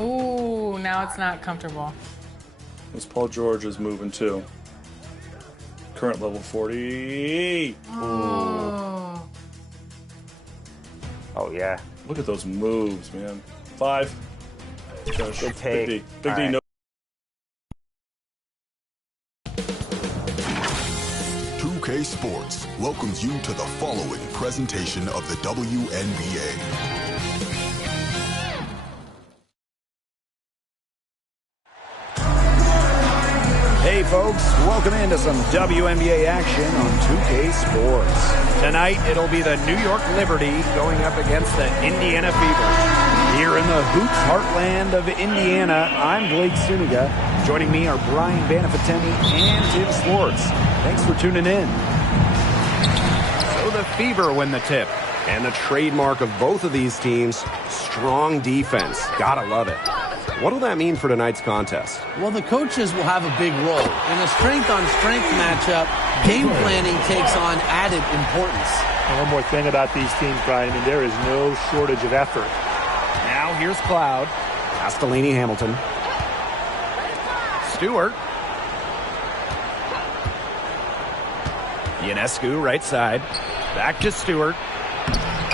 Ooh, now it's not comfortable. This Paul George is moving too. Current level 40. Oh. Oh, yeah. Look at those moves, man. 5. Good take. Big D. Big D, All right. no. Sports welcomes you to the following presentation of the WNBA. Hey folks, welcome into some WNBA action on 2K Sports. Tonight it'll be the New York Liberty going up against the Indiana Fever. Here in the hoops heartland of Indiana, I'm Blake Suniga. Joining me are Brian Banafiteni and Tim Swartz. Thanks for tuning in. So the Fever win the tip. And the trademark of both of these teams, strong defense. Gotta love it. What'll that mean for tonight's contest? Well, the coaches will have a big role. In a strength-on-strength matchup, game planning takes on added importance. And one more thing about these teams, Brian, I mean, there is no shortage of effort. Now here's Cloud. Castellini Hamilton. Stewart. Ionescu right side. Back to Stewart.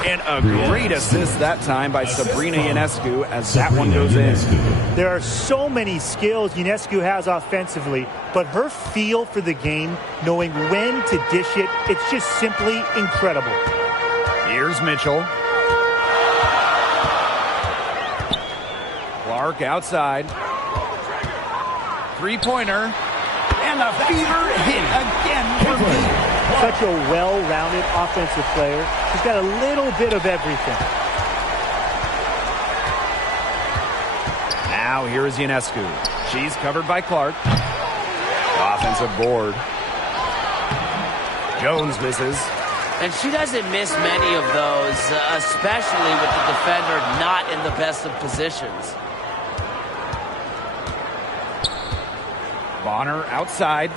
And a great assist that time by Sabrina Ionescu as that one goes in. There are so many skills Ionescu has offensively, but her feel for the game, knowing when to dish it, it's just simply incredible. Here's Mitchell. Clark outside. Three-pointer. And the Fever hit again from deep. Such a well-rounded offensive player. She's got a little bit of everything. Now here is Ionescu. She's covered by Clark. Offensive board. Jones misses. And she doesn't miss many of those, especially with the defender not in the best of positions. Bonner outside.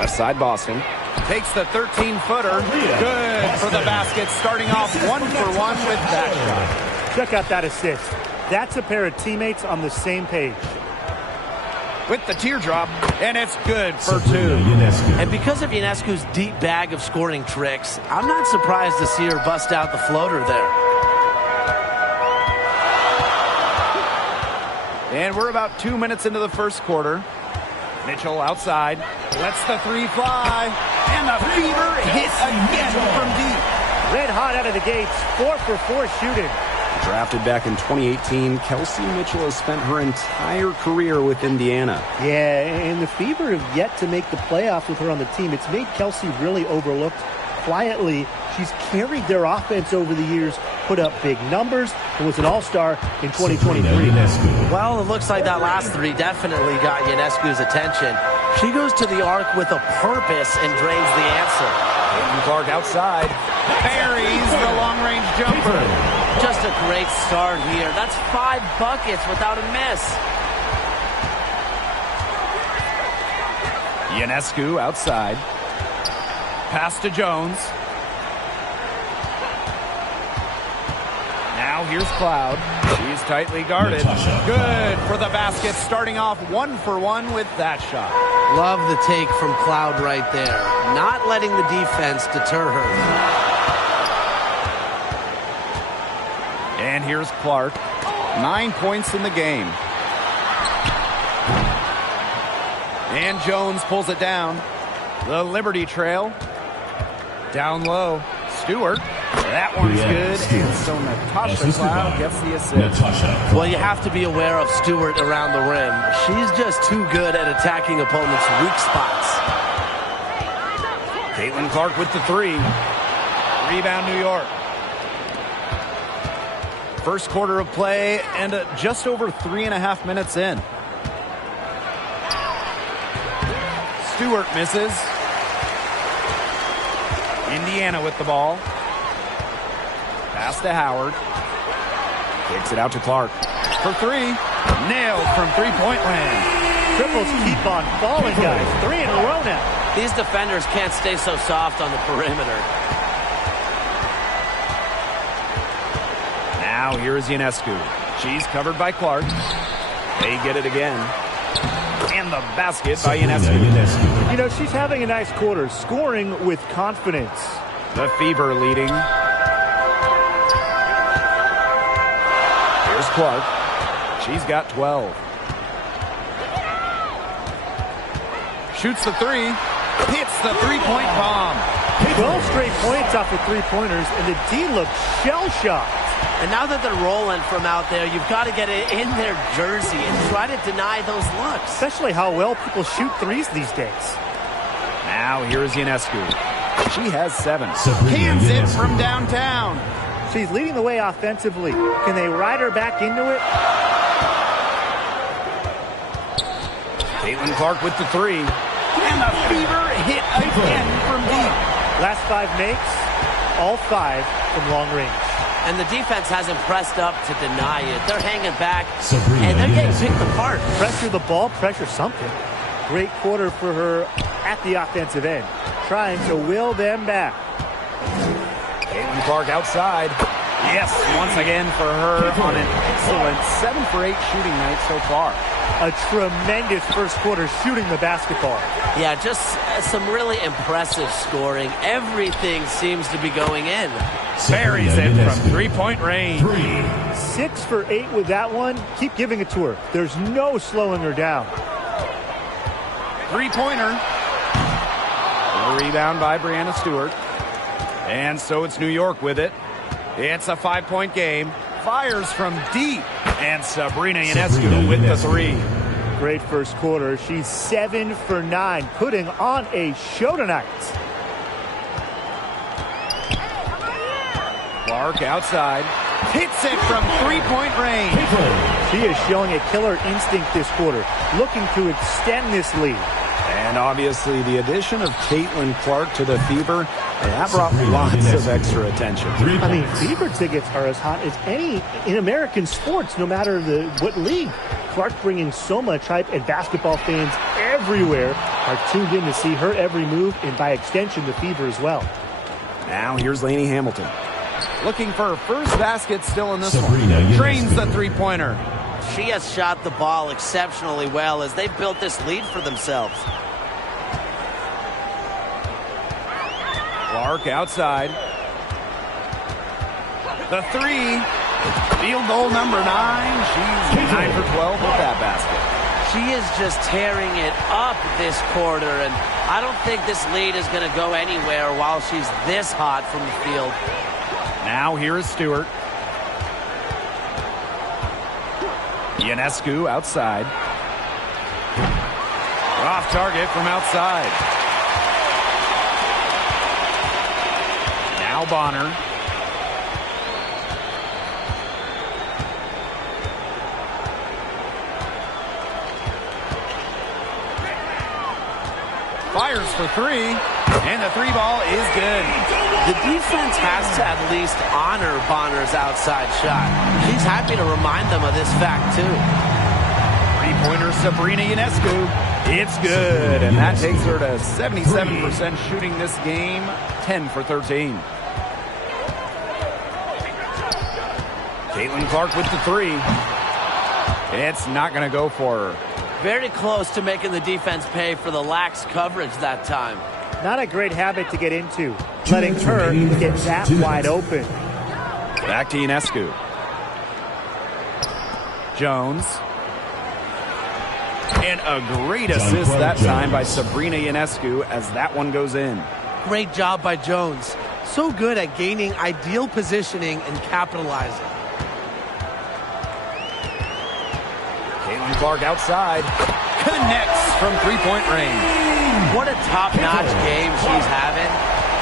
Left side Boston. Takes the 13-footer. Good for the basket. Starting off 1-for-1 with that shot. Check out that assist. That's a pair of teammates on the same page. With the teardrop, and it's good for 2. And because of Ionescu's deep bag of scoring tricks, I'm not surprised to see her bust out the floater there. And we're about 2 minutes into the first quarter. Mitchell outside, lets the 3 fly, and the Fever hit again from deep. Red hot out of the gates, 4 for 4 shooting. Drafted back in 2018, Kelsey Mitchell has spent her entire career with Indiana. Yeah, and the Fever have yet to make the playoffs with her on the team. It's made Kelsey really overlooked. Quietly, she's carried their offense over the years, put up big numbers, and was an all-star in 2023. Well, it looks like that last 3 definitely got Ionescu's attention. She goes to the arc with a purpose and drains the answer. Caitlin Clark outside, buries the long-range jumper. Just a great start here. That's 5 buckets without a miss. Ionescu outside. Pass to Jones. Now here's Cloud. She's tightly guarded. Good for the basket, starting off 1-for-1 with that shot. Love the take from Cloud right there. Not letting the defense deter her. And here's Clark. 9 points in the game. And Jones pulls it down. The Liberty trail. Down low. Stewart. That one's good. And so Natasha Cloud gets the assist. Well, you have to be aware of Stewart around the rim. She's just too good at attacking opponents' weak spots. Caitlin Clark with the 3. Rebound New York. First quarter of play and just over 3.5 minutes in. Stewart misses. Indiana with the ball. Pass to Howard. Kicks it out to Clark. For 3. Nailed from three-point land. Triples keep on falling, guys. 3 in a row now. These defenders can't stay so soft on the perimeter. Now here is Ionescu. She's covered by Clark. They get it again. And the basket by Ionescu. You know, she's having a nice quarter, scoring with confidence. The Fever leading. Here's Clark. She's got 12. Shoots the three. Hits the three-point bomb. 12 straight points off the three-pointers, and the D looks shell-shocked. And now that they're rolling from out there, you've got to get it in their jersey and try to deny those looks. Especially how well people shoot threes these days. Now here's Ionescu. She has 7. Cans it from downtown. She's leading the way offensively. Can they ride her back into it? Caitlin Clark with the 3. And the Fever hit again from deep. Last 5 makes, all 5 from long range. And the defense hasn't pressed up to deny it. They're hanging back, and they're getting picked apart. Pressure the ball, pressure something. Great quarter for her at the offensive end. Trying to will them back. Caitlin Clark outside. Yes, once again for her on an excellent 7 for 8 shooting night so far. A tremendous first quarter shooting the basketball. Yeah, just some really impressive scoring. Everything seems to be going in. Buries it from three-point range. 6 for 8 with that one. Keep giving it to her. There's no slowing her down. Three-pointer. A rebound by Brianna Stewart. And so it's New York with it. It's a 5-point game. Fires from deep. And Sabrina Ionescu with the 3. Great first quarter. She's 7 for 9, putting on a show tonight. Clark outside. Hits it from three-point range. She is showing a killer instinct this quarter, looking to extend this lead. And obviously the addition of Caitlin Clark to the Fever, that brought lots of extra attention. I mean, Fever tickets are as hot as any in American sports, no matter what league. Clark bringing so much hype, and basketball fans everywhere are tuned in to see her every move, and by extension, the Fever as well. Now here's Lainey Hamilton. Looking for her first basket still in this one. Drains the three-pointer. She has shot the ball exceptionally well as they've built this lead for themselves. Clark outside. The 3. Field goal number 9. She's 9 for 12 with that basket. She is just tearing it up this quarter, and I don't think this lead is going to go anywhere while she's this hot from the field. Now here is Stewart. Ionescu outside. Off target from outside. Now Bonner. Fires for 3, and the 3 ball is good. The defense has to at least honor Bonner's outside shot. She's happy to remind them of this fact, too. Three-pointer Sabrina Ionescu. It's good, and that takes her to 77% shooting this game, 10 for 13. Caitlin Clark with the 3. It's not going to go for her. Very close to making the defense pay for the lax coverage that time. Not a great habit to get into, letting her get that wide open. Back to Ionescu. Jones. And a great assist that time by Sabrina Ionescu as that one goes in. Great job by Jones. So good at gaining ideal positioning and capitalizing. Caitlin Clark outside. Connects from three-point range. What a top-notch game she's having.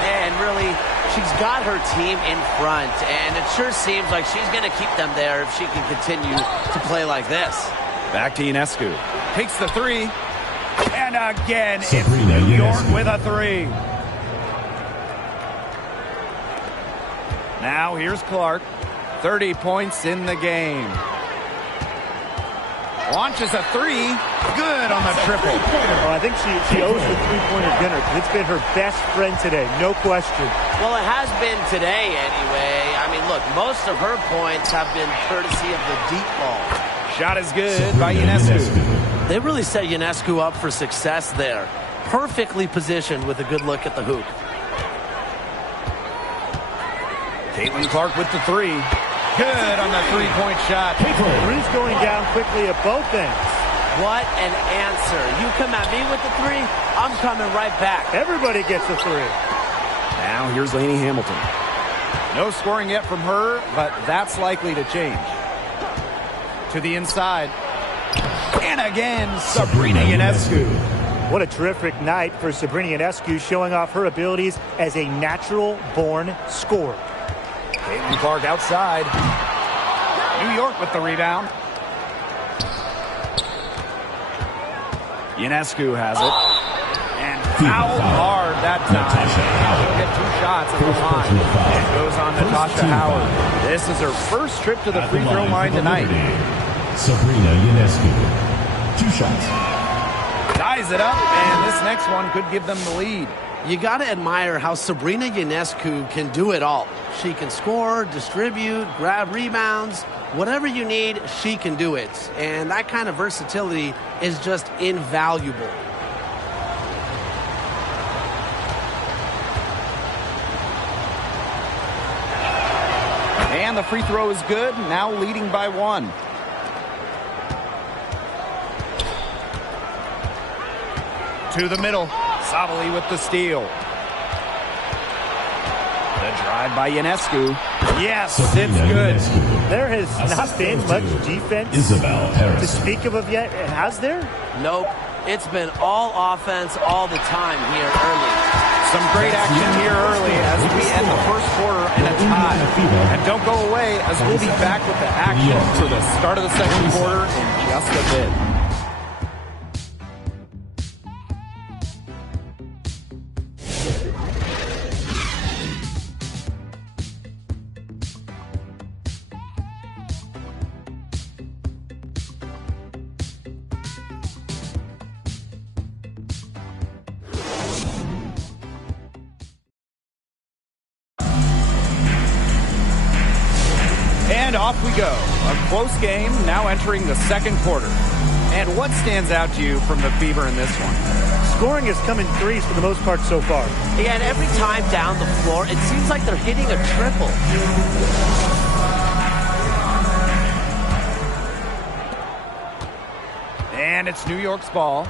And really, she's got her team in front. And it sure seems like she's going to keep them there if she can continue to play like this. Back to Ionescu. Takes the 3. And again, it's New York with a 3. Now here's Clark. 30 points in the game. Launches a 3. Good on the triple. Oh, I think she owes the three-pointer dinner. It's been her best friend today, no question. Well, it has been today anyway. I mean, look, most of her points have been courtesy of the deep ball. Shot is good by Ionescu. They really set Ionescu up for success there. Perfectly positioned with a good look at the hoop. Caitlin Clark with the three. Good on the three-point shot. Three's going down quickly at both ends. What an answer. You come at me with the three, I'm coming right back. Everybody gets a three. Now here's Lainey Hamilton. No scoring yet from her, but that's likely to change. To the inside. And again, Sabrina Ionescu. What a terrific night for Sabrina Ionescu, showing off her abilities as a natural-born scorer. Caitlin Clark outside. New York with the rebound. Ionescu has it. And fouled hard that time. She'll get 2 shots at the line. It goes on Natasha Howard. This is her first trip to the free throw line tonight. Sabrina Ionescu. 2 shots. Ties it up, and this next one could give them the lead. You got to admire how Sabrina Ionescu can do it all. She can score, distribute, grab rebounds. Whatever you need, she can do it. And that kind of versatility is just invaluable. And the free throw is good, now leading by 1. To the middle. Savali with the steal. The drive by Ionescu. Yes, it's good. There has not been much defense Isabel Harris to speak of yet. Has there? Nope. It's been all offense all the time here early. Some great action here early as we end the first quarter in a tie. And don't go away as we'll be back with the action for the start of the second quarter in just a bit. And off we go. A close game now entering the second quarter. And what stands out to you from the Fever in this one? Scoring has come in threes for the most part so far. Yeah, and every time down the floor, it seems like they're hitting a triple. And it's New York's ball.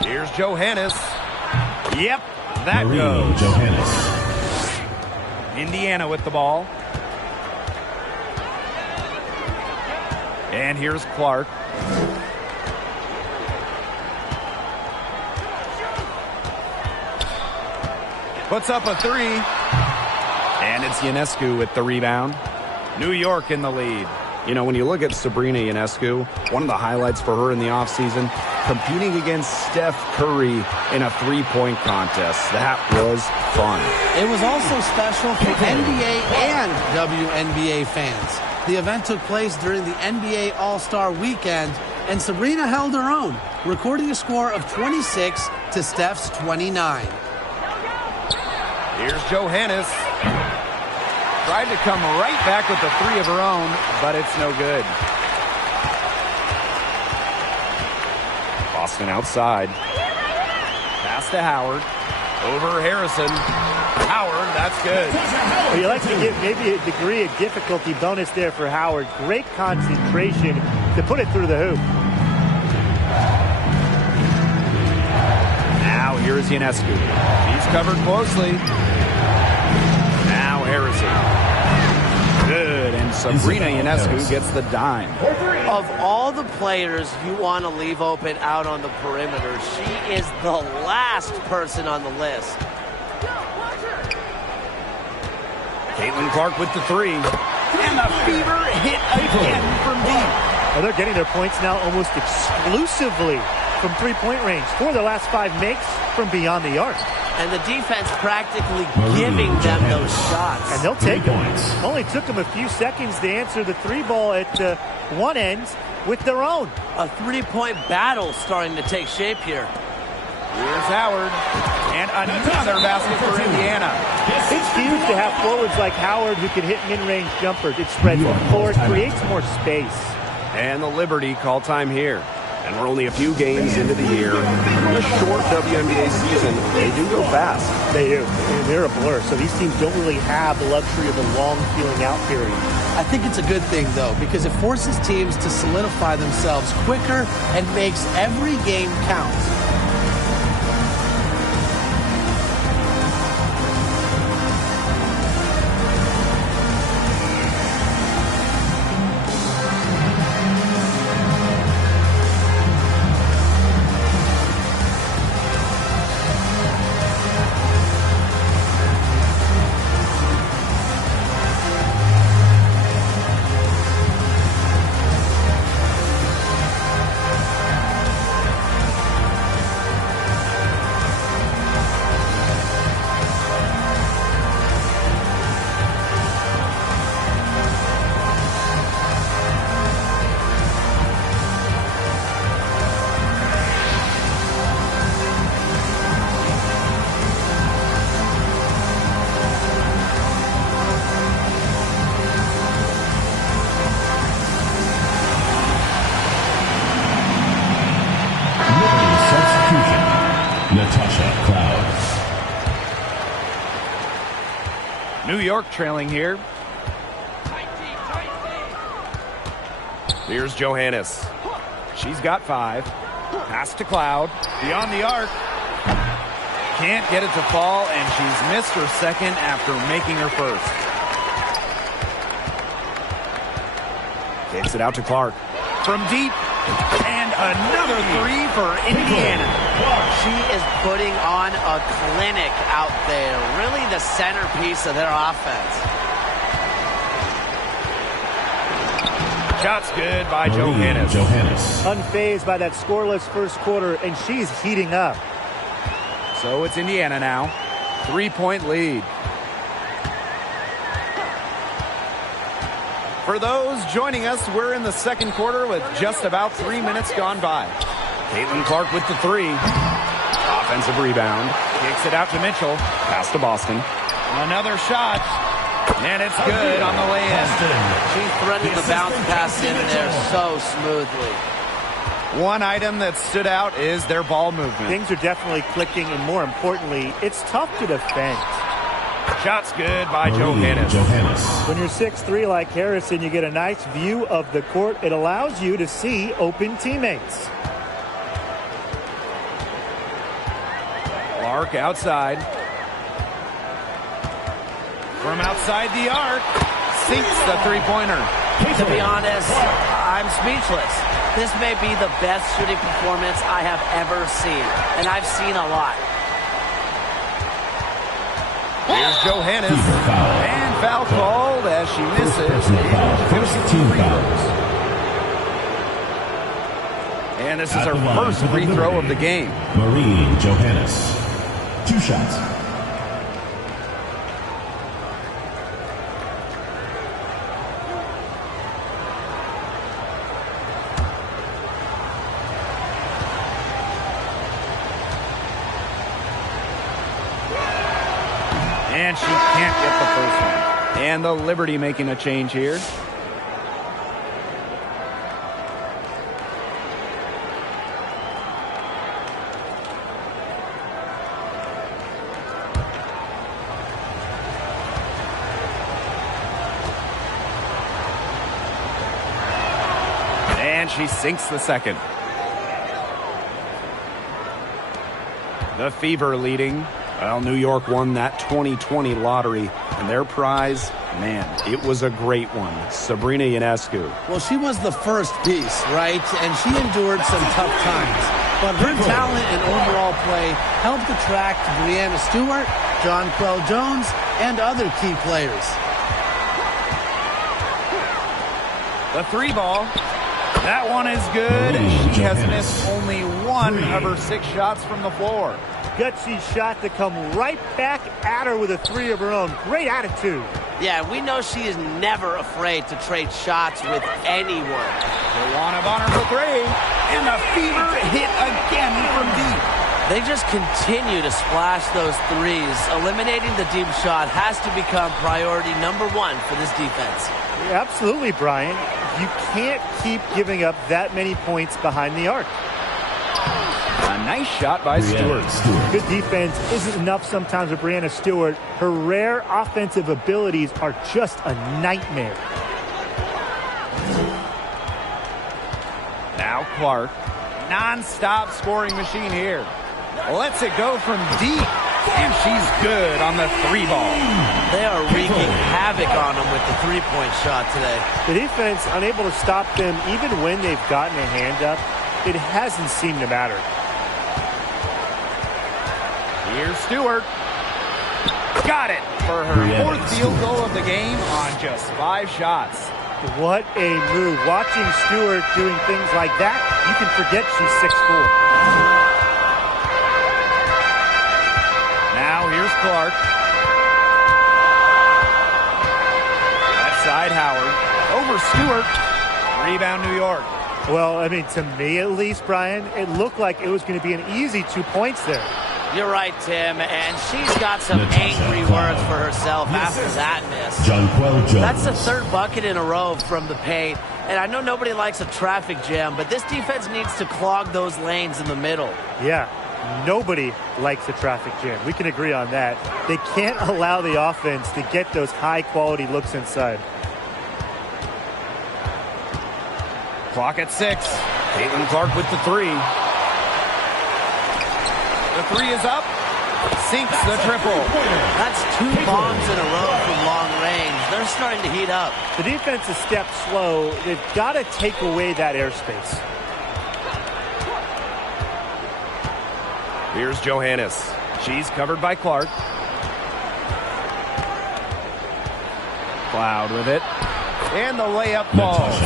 Here's Johannes. Yep, that goes. Johannes. Indiana with the ball. And here's Clark. Puts up a three. And it's Ionescu with the rebound. New York in the lead. You know, when you look at Sabrina Ionescu, one of the highlights for her in the offseason, competing against Steph Curry in a three-point contest. That was fun. It was also special for NBA and WNBA fans. The event took place during the NBA All-Star Weekend, and Sabrina held her own, recording a score of 26 to Steph's 29. Here's Johannes. Tried to come right back with the three of her own, but it's no good. Boston outside. Pass to Howard. Over Harrison. Howard, that's good. Well, you like to give maybe a degree of difficulty bonus there for Howard. Great concentration to put it through the hoop. Now here's Ionescu. He's covered closely. Now Harrison. Good, and Sabrina Ionescu gets the dime. Of all the players you want to leave open out on the perimeter, she is the last person on the list. Caitlin Clark with the three. And the Fever hit again from deep. Well, they're getting their points now almost exclusively from three-point range. 4 of their last 5 makes from beyond the arc. And the defense practically giving them those shots. And they'll take them. Only took them a few seconds to answer the three ball at one end with their own. A three-point battle starting to take shape here. Here's Howard. And another basket for Indiana. It's key used to have forwards like Howard who can hit mid-range jumpers. It spreads the floor, creates more space. And the Liberty call time here. And we're only a few games into the year. A short WNBA season, they do go fast. They do. And they're a blur. So these teams don't really have the luxury of a long feeling out period. I think it's a good thing, though, because it forces teams to solidify themselves quicker and makes every game count. Natasha Cloud. New York trailing here. Here's Johannes. She's got 5. Pass to Cloud. Beyond the arc. Can't get it to fall, and she's missed her second after making her first. Kicks it out to Clark. From deep. And another 3 for Indiana. She is putting on a clinic out there. Really the centerpiece of their offense. Shot's good by Johannes. Unfazed by that scoreless first quarter, and she's heating up. So it's Indiana now. 3-point lead. For those joining us, we're in the second quarter with just about 3 minutes gone by. Caitlin Clark with the 3. Offensive rebound. Kicks it out to Mitchell. Pass to Boston. Another shot. And it's good on the way-in. She threaded the bounce pass in there so smoothly. One item that stood out is their ball movement. Things are definitely clicking, and more importantly, it's tough to defend. Shot's good by Johannes. When you're 6'3" like Harrison, you get a nice view of the court. It allows you to see open teammates. Clark outside. From outside the arc, sinks the three-pointer. To be honest, I'm speechless. This may be the best shooting performance I have ever seen, and I've seen a lot. Here's Johannes, and foul called as she misses. First team fouls. And this is her first free throw of the game. Marie Johannes. 2 shots. And she can't get the first one. And the Liberty making a change here. And she sinks the second. The Fever leading. Well, New York won that 2020 lottery, and their prize, man, it was a great one. Sabrina Ionescu. Well, she was the first piece, right? And she endured some tough times. But her talent and overall play helped attract Breanna Stewart, Jonquel Jones, and other key players. The 3-ball. That one is good, and she has missed only 1 of her 6 shots from the floor. Gutsy shot to come right back at her with a 3 of her own. Great attitude. Yeah, we know she is never afraid to trade shots with anyone. Joanna Bonner for 3, and the Fever hit again from deep. They just continue to splash those threes. Eliminating the deep shot has to become priority number one for this defense. Yeah, absolutely, Brian. You can't keep giving up that many points behind the arc. A nice shot by Stewart. Good defense isn't enough sometimes with Breanna Stewart. Her rare offensive abilities are just a nightmare. Now Clark. Non-stop scoring machine here. Lets it go from deep. And she's good on the three ball. They are wreaking havoc on them with the three-point shot today. The defense unable to stop them even when they've gotten a hand up. It hasn't seemed to matter. Here's Stewart. Got it for her fourth field goal of the game on just 5 shots. What a move. Watching Stewart doing things like that, you can forget she's 6'4". Now here's Clark. Left side Howard. Over Stewart. Rebound New York. Well, I mean, to me at least, Brian, it looked like it was going to be an easy 2 points there. You're right, Tim, and she's got some angry words for herself after that miss. Jonquel Jones. That's the third bucket in a row from the paint, and I know nobody likes a traffic jam, but this defense needs to clog those lanes in the middle. Yeah, nobody likes a traffic jam. We can agree on that. They can't allow the offense to get those high-quality looks inside. Clock at 6. Caitlin Clark with the three. The three is up. Sinks the triple. That's 2 bombs in a row from long range. They're starting to heat up. The defense is stepped slow. They've got to take away that airspace. Here's Johannes. She's covered by Clark. Cloud with it. And the layup falls.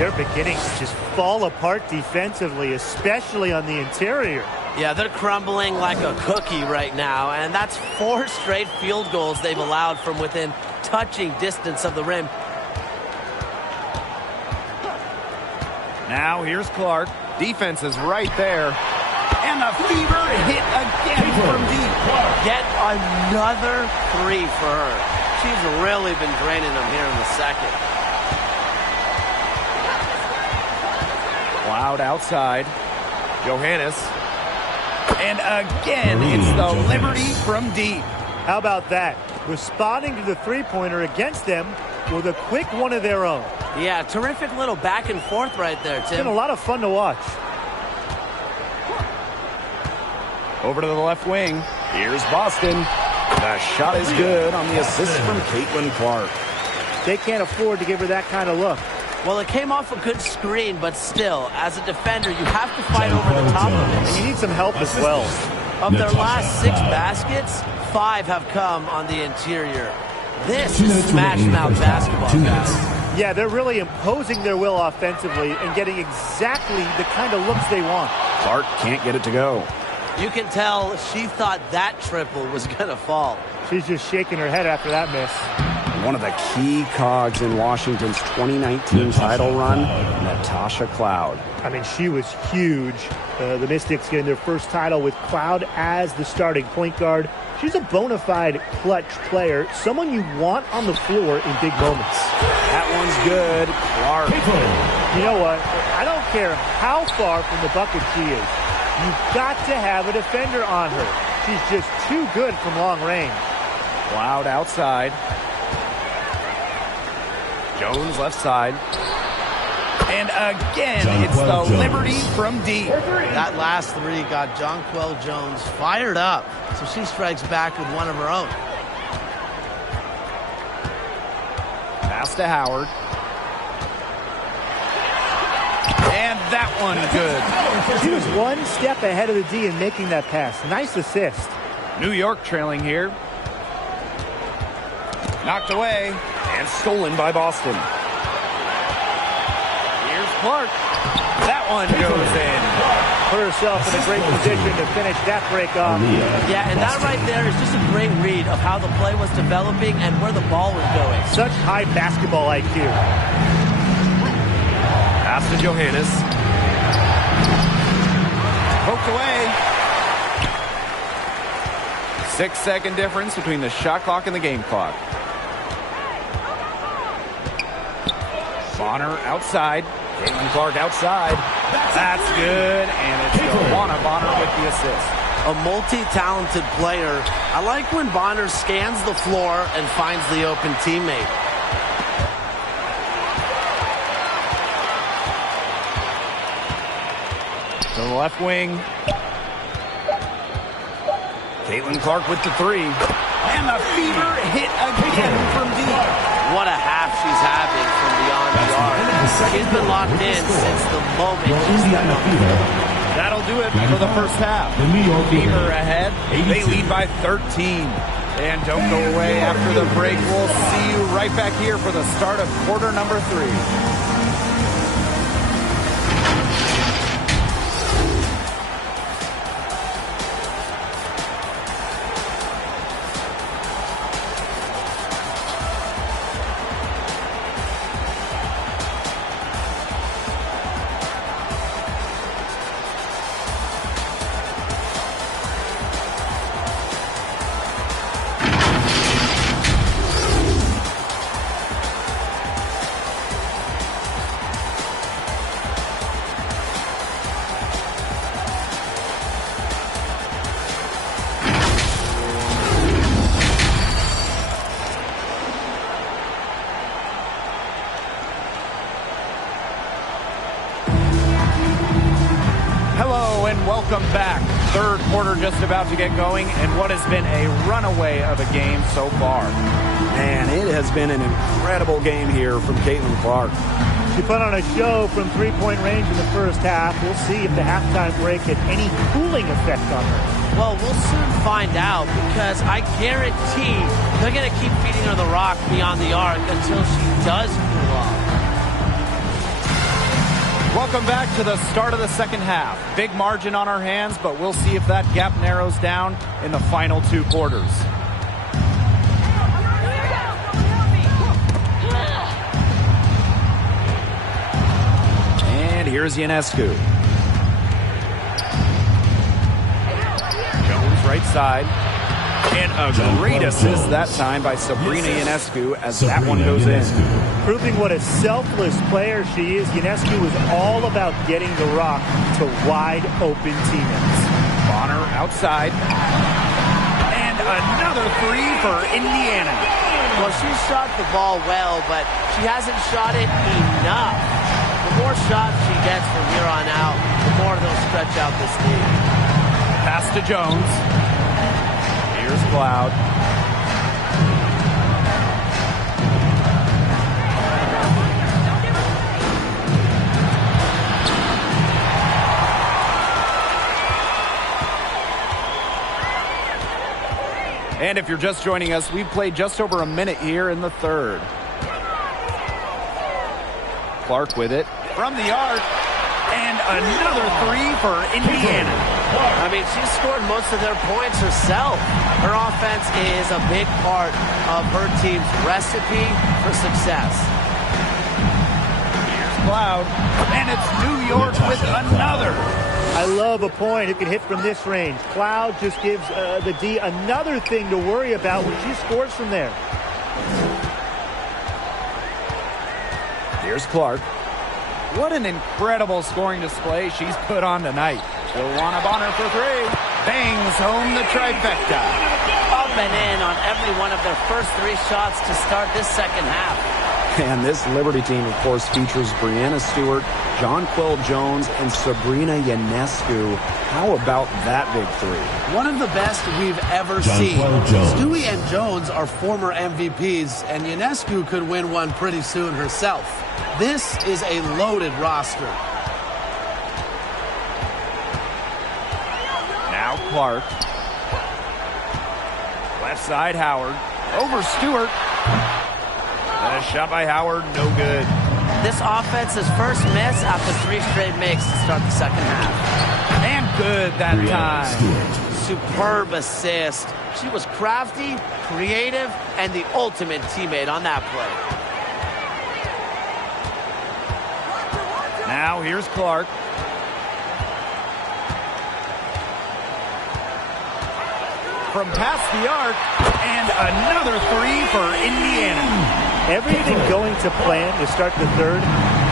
They're beginning to just fall apart defensively, especially on the interior. Yeah, they're crumbling like a cookie right now, and that's 4 straight field goals they've allowed from within touching distance of the rim. Now here's Clark. Defense is right there. And the fever hit again from deep. Get another 3 for her. She's really been draining them here in the second. Cloud outside. Johannes. And again, it's the Liberty from deep. How about that? Responding to the three-pointer against them with a quick one of their own. Yeah, terrific little back and forth right there, Tim. It's been a lot of fun to watch. Over to the left wing. Here's Boston. The shot is good on the assist from Caitlin Clark. They can't afford to give her that kind of look. Well, it came off a good screen, but still, as a defender, you have to fight over the top of it. And you need some help as well. Of their last 6 baskets, 5 have come on the interior. This is smash-mouth basketball, guys. Yeah, they're really imposing their will offensively and getting exactly the kind of looks they want. Clark can't get it to go. You can tell she thought that triple was going to fall. She's just shaking her head after that miss. One of the key cogs in Washington's 2019 title run, Natasha Cloud. I mean, she was huge. The Mystics getting their first title with Cloud as the starting point guard. She's a bona fide clutch player, someone you want on the floor in big moments. That one's good. Clark. You know what? I don't care how far from the bucket she is. You've got to have a defender on her. She's just too good from long range. Cloud outside. Jones left side. And again, it's the Liberty from deep. That last 3 got Jonquel Jones fired up, so she strikes back with one of her own. Pass to Howard. And that one good. She was one step ahead of the D in making that pass. Nice assist. New York trailing here. Knocked away and stolen by Boston. Here's Clark. That one goes in. Put herself in a great position to finish that break off. Yeah, and that right there is just a great read of how the play was developing and where the ball was going. Such high basketball IQ. Pass to Johannes. Poked away. 6-second difference between the shot clock and the game clock. Bonner outside. Caitlin Clark outside. That's good, and it's Joanna Bonner with the assist. A multi-talented player. I like when Bonner scans the floor and finds the open teammate. To the left wing. Caitlin Clark with the three. And the fever hit again from deep. What a half she's having from beyond the arc. She's been locked in since the moment she's stepped on the floor. That'll do it for the first half. The New York Fever ahead. They lead by 13. And don't go away after the break. We'll see you right back here for the start of quarter number 3. Welcome back. Third quarter just about to get going, and what has been a runaway of a game so far. Man, it has been an incredible game here from Caitlin Clark. She put on a show from three-point range in the first half. We'll see if the halftime break had any cooling effect on her. Well, we'll soon find out, because I guarantee they're going to keep feeding her the rock beyond the arc until she does cool off. Welcome back to the start of the second half. Big margin on our hands, but we'll see if that gap narrows down in the final 2 quarters. And here's Ionescu. Jones right side. And a great assist that time by Sabrina Ionescu as that one goes in. Proving what a selfless player she is, Ionescu was all about getting the rock to wide open teammates. Bonner outside. And another three for Indiana. Well, she shot the ball well, but she hasn't shot it enough. The more shots she gets from here on out, the more they'll stretch out this lead. Pass to Jones. Here's Cloud. And if you're just joining us, we've played just over a minute here in the third. Clark with it from the arc. And another three for Indiana. I mean, she scored most of their points herself. Her offense is a big part of her team's recipe for success. Here's Cloud. And it's New York with another. I love a point who can hit from this range. Cloud just gives the D another thing to worry about when she scores from there. Here's Clark. What an incredible scoring display she's put on tonight. Joanna Bonner for three. Bangs home the trifecta. Up and in on every one of their first 3 shots to start this second half. And this Liberty team, of course, features Brianna Stewart, Jonquel Jones, and Sabrina Ionescu. How about that big 3? One of the best we've ever seen. Stewie and Jones are former MVPs, and Ionescu could win one pretty soon herself. This is a loaded roster. Now Clark. Left side, Howard. Over Stewart. And a shot by Howard, no good. This offense's first miss after 3 straight makes to start the second half. And good that time. Superb assist. She was crafty, creative, and the ultimate teammate on that play. Now here's Clark. from past the arc, and another three for Indiana. Everything going to plan to start the third.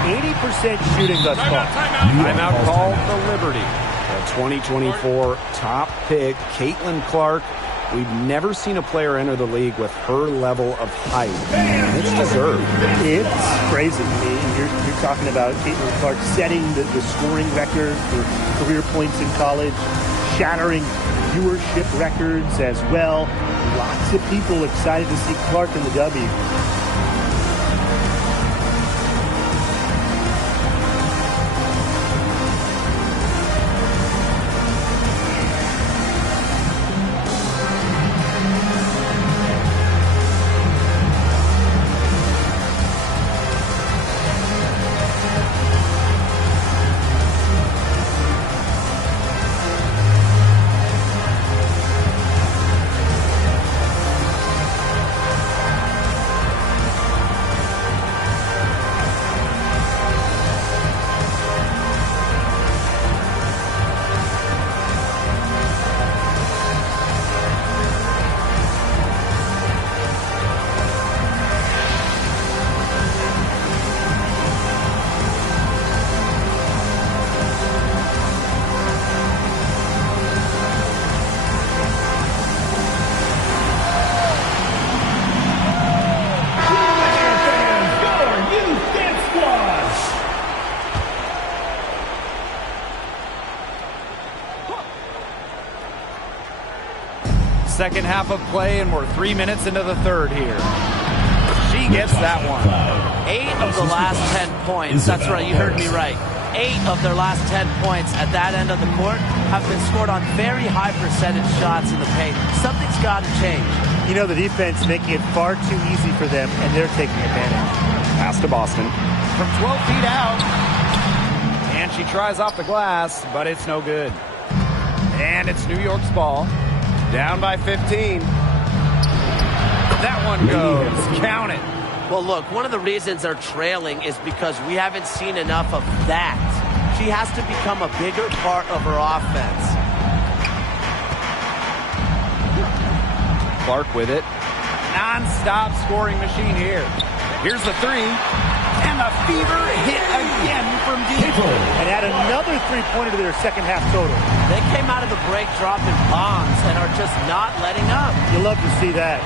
80% shooting thus far. Timeout called the Liberty. The 2024 top pick, Caitlin Clark. We've never seen a player enter the league with her level of height. It's deserved. It's crazy. You're talking about Caitlin Clark setting the scoring record for career points in college, shattering viewership records as well. Lots of people excited to see Clark in the W. Second half of play, and we're 3 minutes into the third here. She gets that one. 8 of the last 10 points. That's right, you heard me right. 8 of their last 10 points at that end of the court have been scored on very high percentage shots in the paint. Something's got to change. You know, the defense making it far too easy for them, and they're taking advantage. Pass to Boston. From 12 feet out. And she tries off the glass, but it's no good. And it's New York's ball. Down by 15. That one goes. Count it. Well, look, one of the reasons they're trailing is because we haven't seen enough of that. She has to become a bigger part of her offense. Clark with it. Non-stop scoring machine here. Here's the three. And the fever hit again from deep. And add another three-pointer to their second half total. They came out of the break dropping bombs and are just not letting up. You love to see that.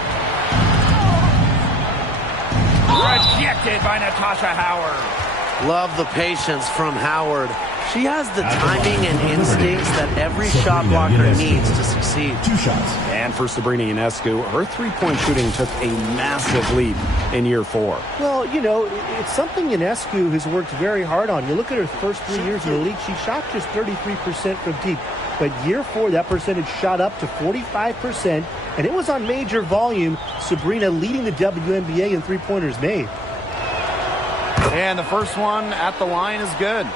Rejected by Natasha Howard. Love the patience from Howard. She has the timing and instincts that every shot blocker needs to succeed. 2 shots. And for Sabrina Ionescu, her three-point shooting took a massive leap in year 4. Well, you know, it's something Ionescu has worked very hard on. You look at her first 3 years in the league, she shot just 33% from deep. But year 4, that percentage shot up to 45%, and it was on major volume. Sabrina leading the WNBA in three-pointers made. And the first one at the line is good.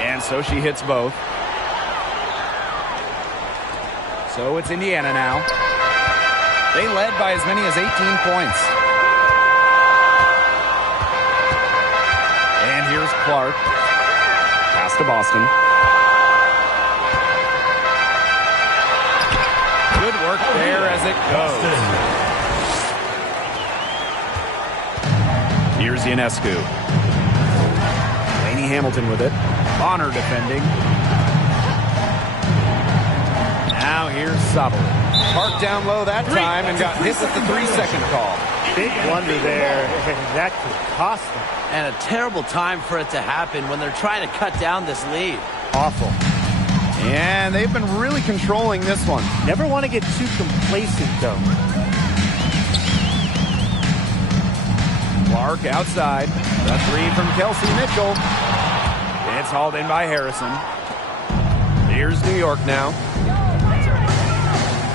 And so she hits both. So it's Indiana now. They led by as many as 18 points. And here's Clark. Pass to Boston. Good work there as it goes. Here's Ionescu. Lainey Hamilton with it. Bonner defending. Now here's Sabal. Parked down low that time and got hit with the 3-second call. Big blunder there, and that could cost them. And a terrible time for it to happen when they're trying to cut down this lead. Awful. And they've been really controlling this one. Never want to get too complacent, though. Clark outside. The three from Kelsey Mitchell. It's hauled in by Harrison. Here's New York now.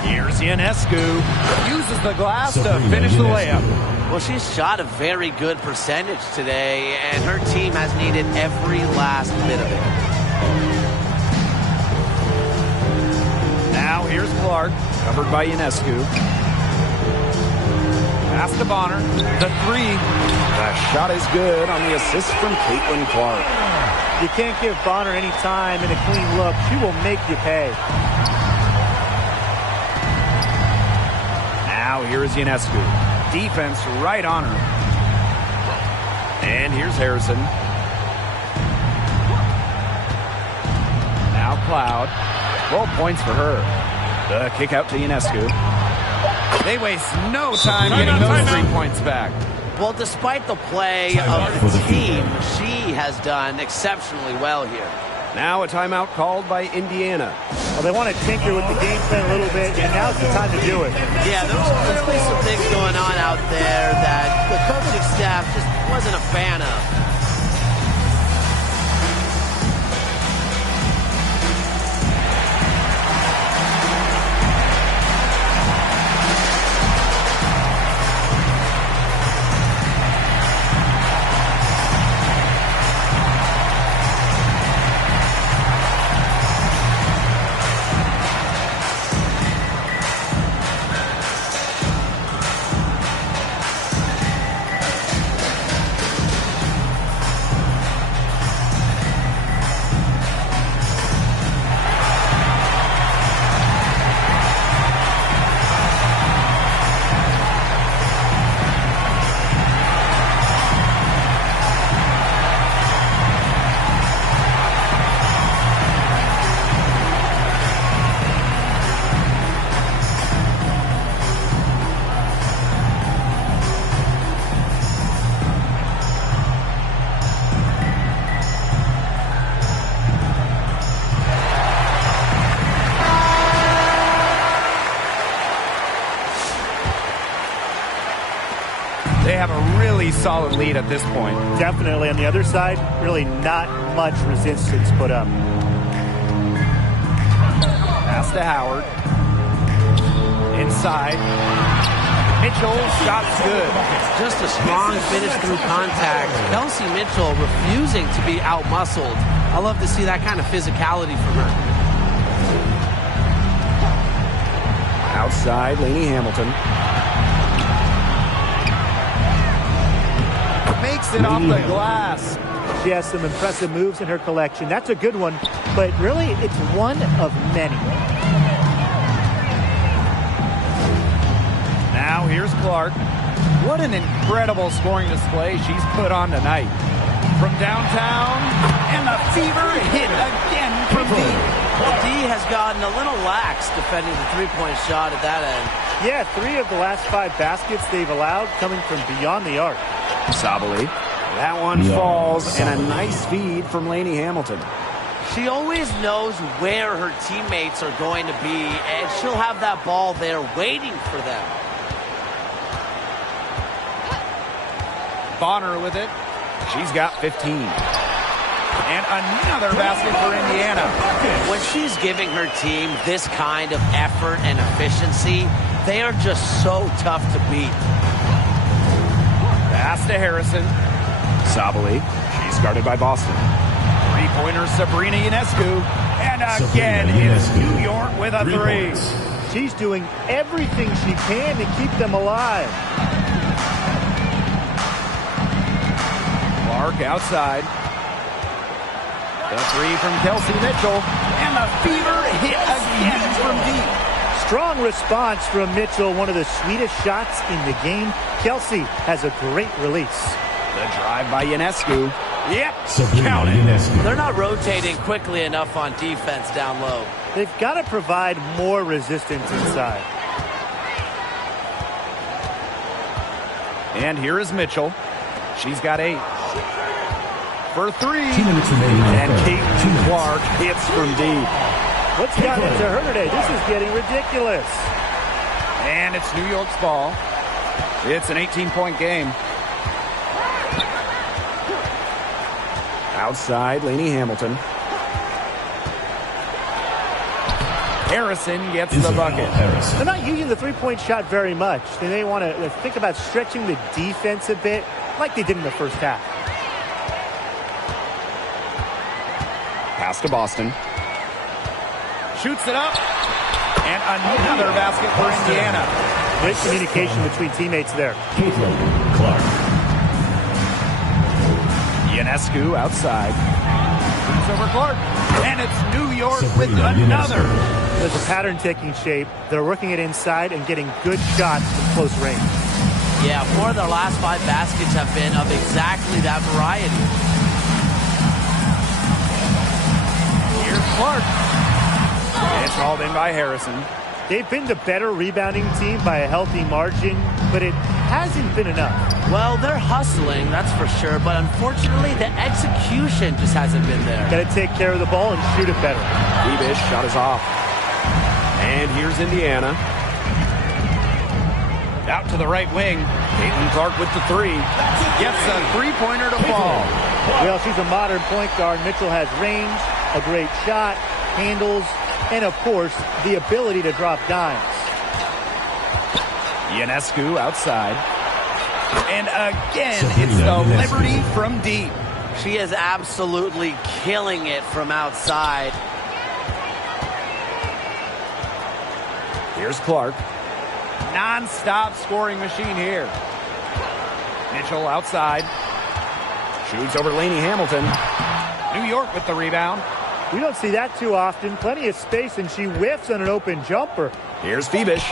Here's Ionescu. Uses the glass to finish the layup. Well, she's shot a very good percentage today, and her team has needed every last bit of it. here's Clark, covered by Ionescu. Pass to Bonner. The three. The shot is good on the assist from Caitlin Clark. You can't give Bonner any time and a clean look. She will make you pay. Now here is Ionescu. Defense right on her. And here's Harrison. Now Cloud. 12 points for her. The kick out to Ionescu. They waste no time getting those 3 points back. Well, despite the play of the team, she has done exceptionally well here. Now a timeout called by Indiana. Well, they want to tinker with the game plan a little bit, and now's the time to do it. Yeah, there was clearly some things going on out there that the coaching staff just wasn't a fan of. They have a really solid lead at this point. Definitely. On the other side, really not much resistance put up. Pass to Howard. Inside. Mitchell, shot's good. Just a strong finish through contact. Kelsey Mitchell refusing to be out-muscled. I love to see that kind of physicality from her. Outside, Lainey Hamilton. Makes it off the glass. She has some impressive moves in her collection. That's a good one, but really it's one of many. Now here's Clark. What an incredible scoring display she's put on tonight. From downtown, and the fever hit again from deep. The D has gotten a little lax defending the three-point shot at that end. Yeah, 3 of the last 5 baskets they've allowed coming from beyond the arc. Sabally. That one falls, and a nice feed from Lainey Hamilton. She always knows where her teammates are going to be, and she'll have that ball there waiting for them. Bonner with it. She's got 15. And another basket for Indiana. When she's giving her team this kind of effort and efficiency, they are just so tough to beat. Pass to Harrison. Sabally. She's guarded by Boston. Three-pointer Sabrina Ionescu. And again, it's New York with a 3. She's doing everything she can to keep them alive. Clark outside. The 3 from Kelsey Mitchell. And the fever hit again from deep. Strong response from Mitchell, one of the sweetest shots in the game. Kelsey has a great release. The drive by Ionescu. Yep, Count it. They're not rotating quickly enough on defense down low. They've got to provide more resistance inside. And here is Mitchell. She's got 8. For 3. 2 minutes remaining. And Caitlin Clark hits from deep. What's gotten into her today? This is getting ridiculous. And it's New York's ball. It's an 18-point game. Outside, Lainey Hamilton. Harrison gets the bucket. They're not using the three-point shot very much. They may want to think about stretching the defense a bit, like they did in the first half. Pass to Boston. Shoots it up. And another basket for Indiana. Great communication between teammates there. Caitlin Clark. Ionescu outside. Shoots over Clark. And it's New York with Sabrina another. Ionescu. There's a pattern taking shape. They're working it inside and getting good shots from close range. Yeah, 4 of their last 5 baskets have been of exactly that variety. Here's Clark. It's hauled in by Harrison. They've been the better rebounding team by a healthy margin, but it hasn't been enough. Well, they're hustling, that's for sure, but unfortunately, the execution just hasn't been there. Got to take care of the ball and shoot it better. Weebish shot is off. And here's Indiana. Out to the right wing. Caitlin Clark with the 3. Gets a three-pointer to fall. Well, she's a modern point guard. Mitchell has range, a great shot, handles, and of course, the ability to drop dimes. Ionescu outside. And again, Sabrina it's the Ionescu. Liberty from deep. She is absolutely killing it from outside. Here's Clark. Non-stop scoring machine here. Mitchell outside. Shoots over Lainey Hamilton. New York with the rebound. We don't see that too often. Plenty of space, and she whiffs on an open jumper. Here's Phoebish.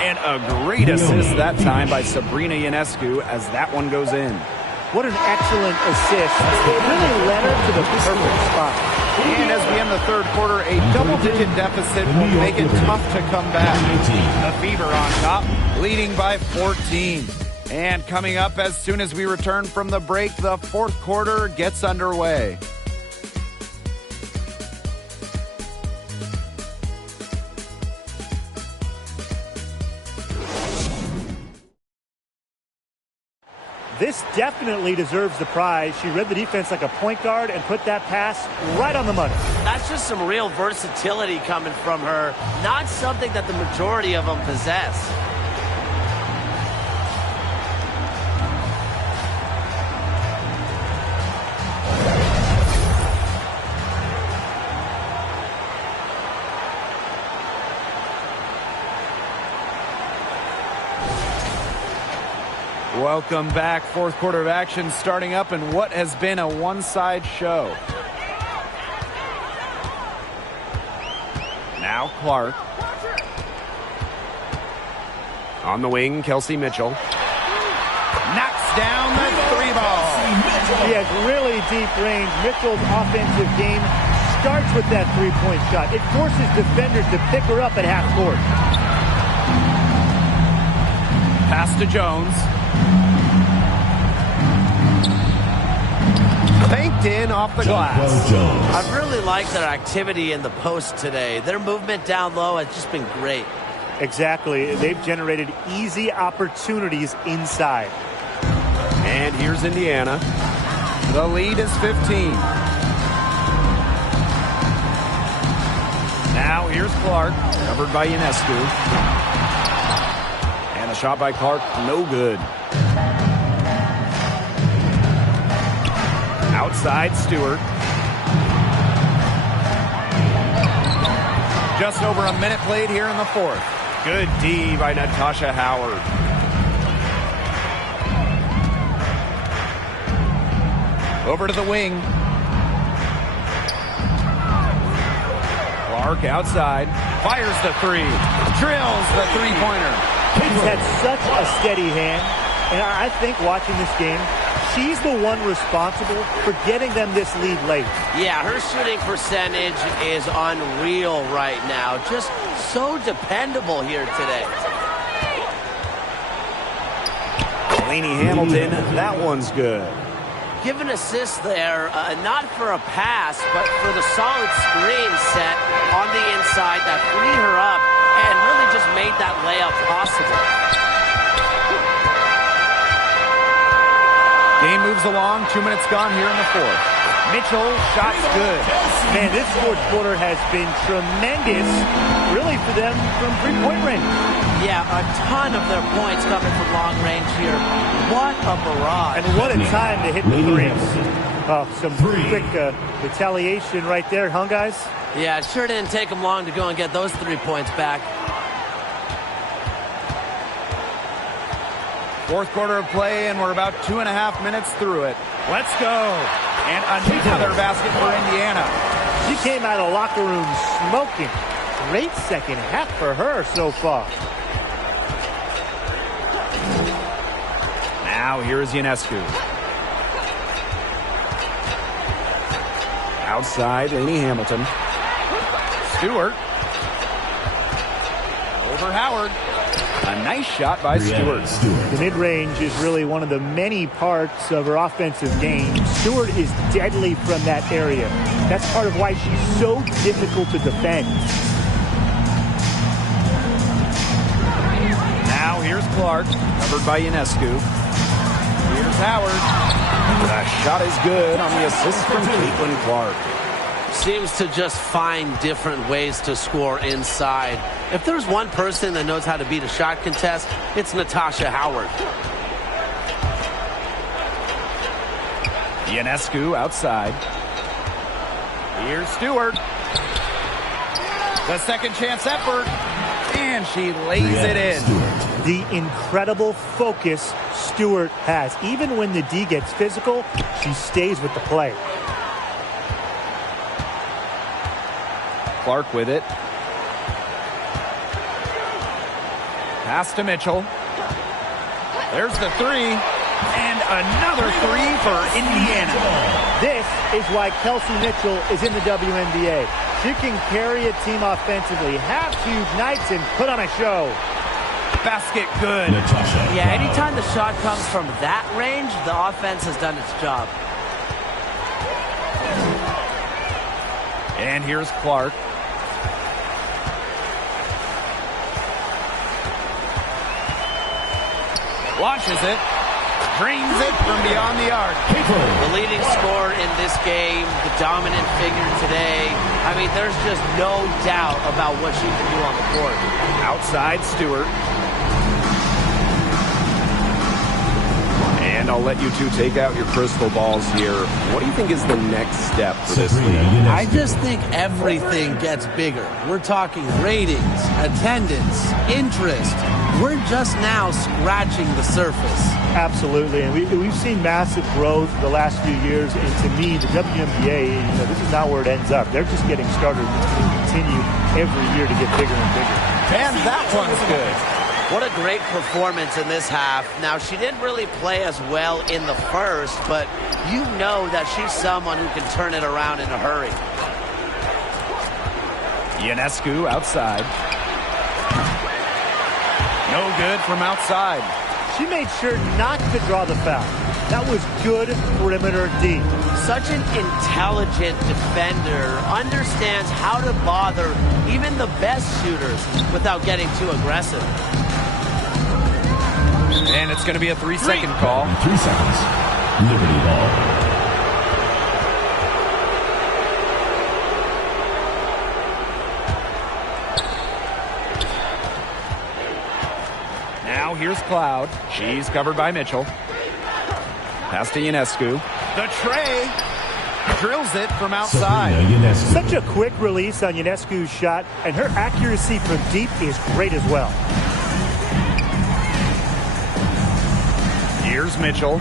And a great assist that time by Sabrina Ionescu as that one goes in. What an excellent assist. It really led her to the perfect spot. And as we end the third quarter, a double-digit deficit will make it tough to come back. The Fever on top, leading by 14. And coming up as soon as we return from the break, the fourth quarter gets underway. This definitely deserves the prize. She read the defense like a point guard and put that pass right on the money. That's just some real versatility coming from her. Not something that the majority of them possess. Welcome back. Fourth quarter of action starting up in what has been a one-side show. Now Clark. On the wing, Kelsey Mitchell. Knocks down the 3 ball. She has really deep range. Mitchell's offensive game starts with that three-point shot. It forces defenders to pick her up at half court. Pass to Jones. Banked in off the glass. I've really liked their activity in the post today. Their movement down low has just been great. Exactly. They've generated easy opportunities inside. And here's Indiana. The lead is 15. Now here's Clark, covered by Ionescu. And a shot by Clark, no good. Outside Stewart. Just over a minute played here in the fourth. Good D by Natasha Howard. Over to the wing. Clark outside. Fires the 3. Drills the three-pointer. She's had such a steady hand. And I think watching this game, she's the one responsible for getting them this lead late. Yeah, her shooting percentage is unreal right now. Just so dependable here today. Lainey Hamilton, that one's good. Give an assist there, not for a pass, but for the solid screen set on the inside that freed her up and really just made that layup possible. Game moves moves along. 2 minutes gone here in the fourth. Mitchell, shot's good. Man, this fourth quarter has been tremendous, really, for them from three-point range. Yeah, a ton of their points coming from long range here. What a barrage. And what a time to hit the threes. Some quick retaliation right there, huh, guys? Yeah, it sure didn't take them long to go and get those 3 points back. Fourth quarter of play, and we're about 2.5 minutes through it. Let's go. And another basket for Indiana. She came out of the locker room smoking. Great second half for her so far. Now here's Ionescu. Outside, Lainey Hamilton. Stewart. Over Howard. A nice shot by Stewart. The mid-range is really one of the many parts of her offensive game. Stewart is deadly from that area. That's part of why she's so difficult to defend. Now here's Clark, covered by Ionescu. Here's Howard. The shot is good on the assist from Caitlin Clark. Seems to just find different ways to score inside. If there's one person that knows how to beat a shot contest, it's Natasha Howard. Ionescu outside. Here's Stewart. The second chance effort. And she lays it in. The incredible focus Stewart has. Even when the D gets physical, she stays with the play. Clark with it. Pass to Mitchell. There's the three. And another three for Indiana. This is why Kelsey Mitchell is in the WNBA. She can carry a team offensively, have huge nights, and put on a show. Basket good. Yeah, anytime the shot comes from that range, the offense has done its job. And here's Clark. Launches it. Drains it from beyond the arc. The leading scorer in this game, the dominant figure today. I mean, there's just no doubt about what she can do on the court. Outside Stewart. And I'll let you two take out your crystal balls here. What do you think is the next step for this league? I just think everything gets bigger. We're talking ratings, attendance, interest. We're just now scratching the surface. Absolutely, and we've seen massive growth the last few years, and to me, the WNBA, this is not where it ends up. They're just getting started. It's going to continue every year to get bigger and bigger. And that one's good. What a great performance in this half. Now, she didn't really play as well in the first, but you know that she's someone who can turn it around in a hurry. Ionescu outside. No good from outside. She made sure not to draw the foul. That was good perimeter D. Such an intelligent defender, understands how to bother even the best shooters without getting too aggressive. And it's going to be a 3-second call. 3 seconds. Liberty ball. Now here's Cloud. She's covered by Mitchell. Pass to Ionescu. The tray. Drills it from outside. Such a quick release on Ionescu's shot, and her accuracy from deep is great as well. Here's Mitchell.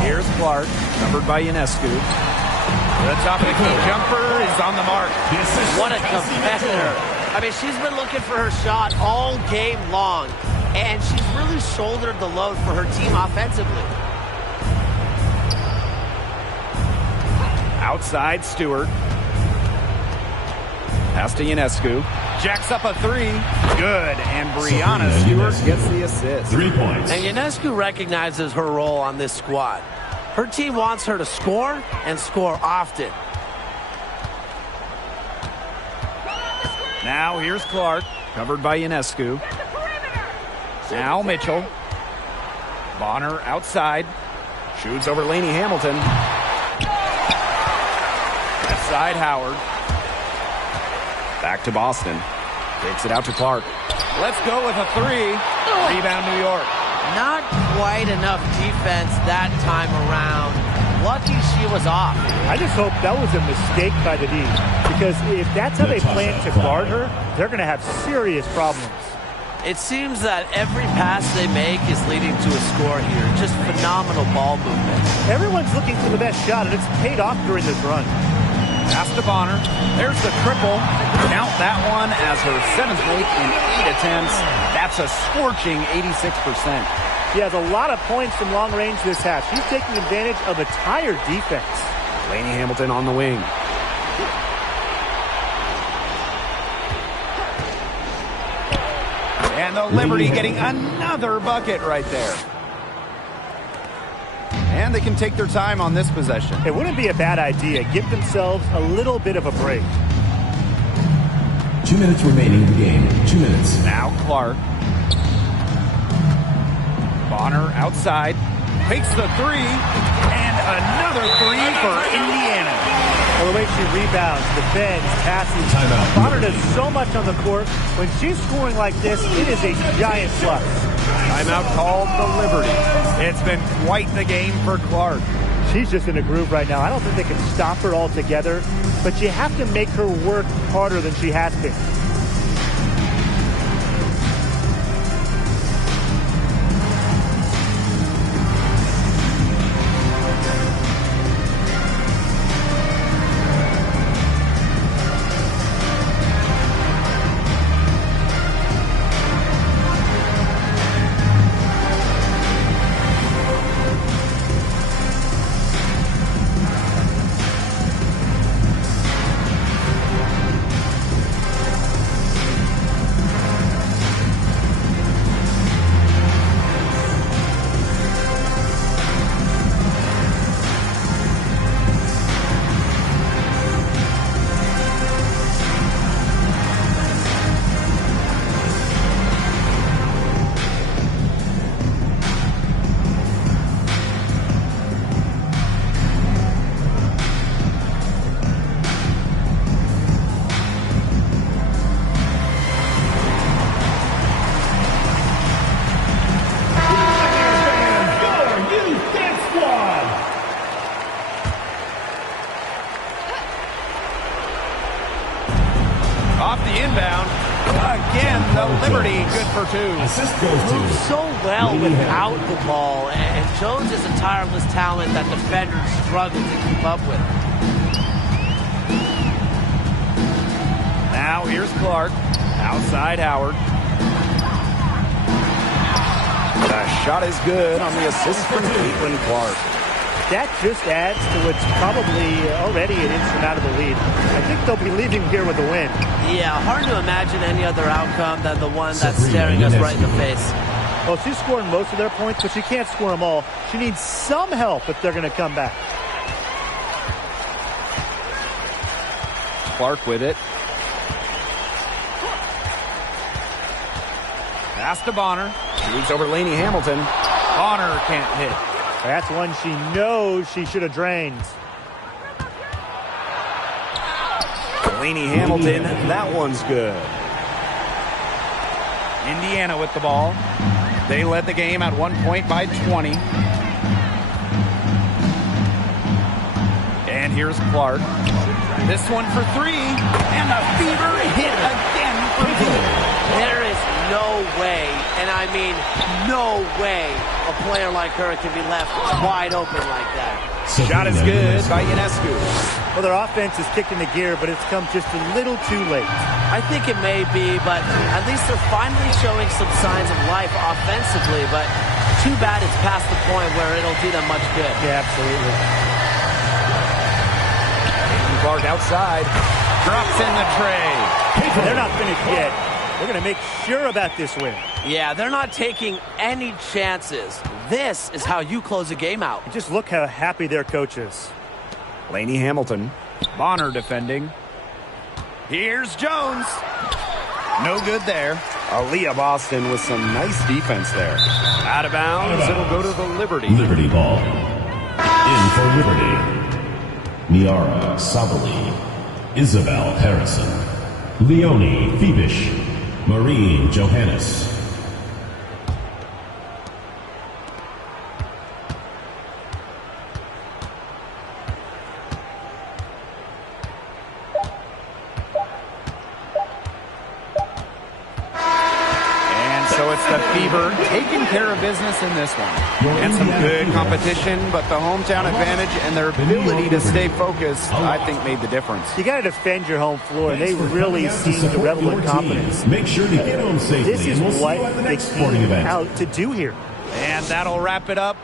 Here's Clark, covered by Ionescu. The top of the key jumper is on the mark. What a competitor. I mean, she's been looking for her shot all game long, and she's really shouldered the load for her team offensively. Outside Stewart. Pass to Ionescu. Jacks up a three. Good. And Brianna Stewart gets the assist. 3 points. And Ionescu recognizes her role on this squad. Her team wants her to score and score often. Now here's Clark, covered by Ionescu. Now Mitchell. Bonner outside. Shoots over Lainey Hamilton. Left side Howard. Back to Boston. Takes it out to Clark. Let's go with a three. Rebound New York. Not quite enough defense that time around. Lucky she was off. I just hope that was a mistake by the D, because if that's how they plan to guard her, they're going to have serious problems. It seems that every pass they make is leading to a score here. Just phenomenal ball movement. Everyone's looking for the best shot, and it's paid off during this run. Pass to Bonner. There's the triple. Count that one as her 7th make in 8 attempts. That's a scorching 86%. She has a lot of points from long range this half. She's taking advantage of a tired defense. Lainey Hamilton on the wing. And the Liberty getting another bucket right there. And they can take their time on this possession. It wouldn't be a bad idea. Give themselves a little bit of a break. 2 minutes remaining in the game. 2 minutes. Now Clark. Bonner outside. Takes the three. And another three for Indiana. Well, the way she rebounds, defends, passes. Timeout. Bonner does so much on the court. When she's scoring like this, it is a giant plus. Timeout called the Liberty. It's been quite the game for Clark. She's just in a groove right now. I don't think they can stop her altogether, but you have to make her work harder than she has been. Assist goes to Moves so well without the ball, and Jones is a tireless talent that defenders struggle to keep up with. Now here's Clark. Outside Howard. The shot is good on the assist from Caitlin Clark. That just adds to what's probably already an insurmountable lead. I think they'll be leaving here with a win. Yeah, hard to imagine any other outcome than the one that's staring us right in the face. Well, she's scoring most of their points, but she can't score them all. She needs some help if they're going to come back. Clark with it. Pass to Bonner. Moves over Lainey Hamilton. Bonner can't hit. That's one she knows she should have drained. Lainey Hamilton, that one's good. Indiana with the ball. They led the game at 1 point by 20. And here's Clark. This one for three. And a fever hit again for V. There is no way, and I mean no way, a player like her can be left wide open like that. Shot is good by Ionescu. Well, their offense is kicked into gear, but it's come just a little too late. I think it may be, but at least they're finally showing some signs of life offensively, but too bad it's past the point where it'll do them much good. Yeah, absolutely. Clark outside. Drops in the tray. They're not finished yet. They're going to make sure about this win. Yeah, they're not taking any chances. This is how you close a game out. Just look how happy their coach is. Lainey Hamilton. Bonner defending. Here's Jones. No good there. Aaliyah Boston with some nice defense there. Out of bounds. It'll go to the Liberty. Liberty ball. In for Liberty. Niara Sabali. Isabel Harrison. Leonie Phoebish. Maureen Johannes. So it's the Fever taking care of business in this one. And some good competition, but the hometown advantage and their ability to stay focused, I think, made the difference. You got to defend your home floor. They really seem to revel in confidence. Make sure to get home safely. This is and we'll see what you at the they next sporting came event. out to do here. And that'll wrap it up.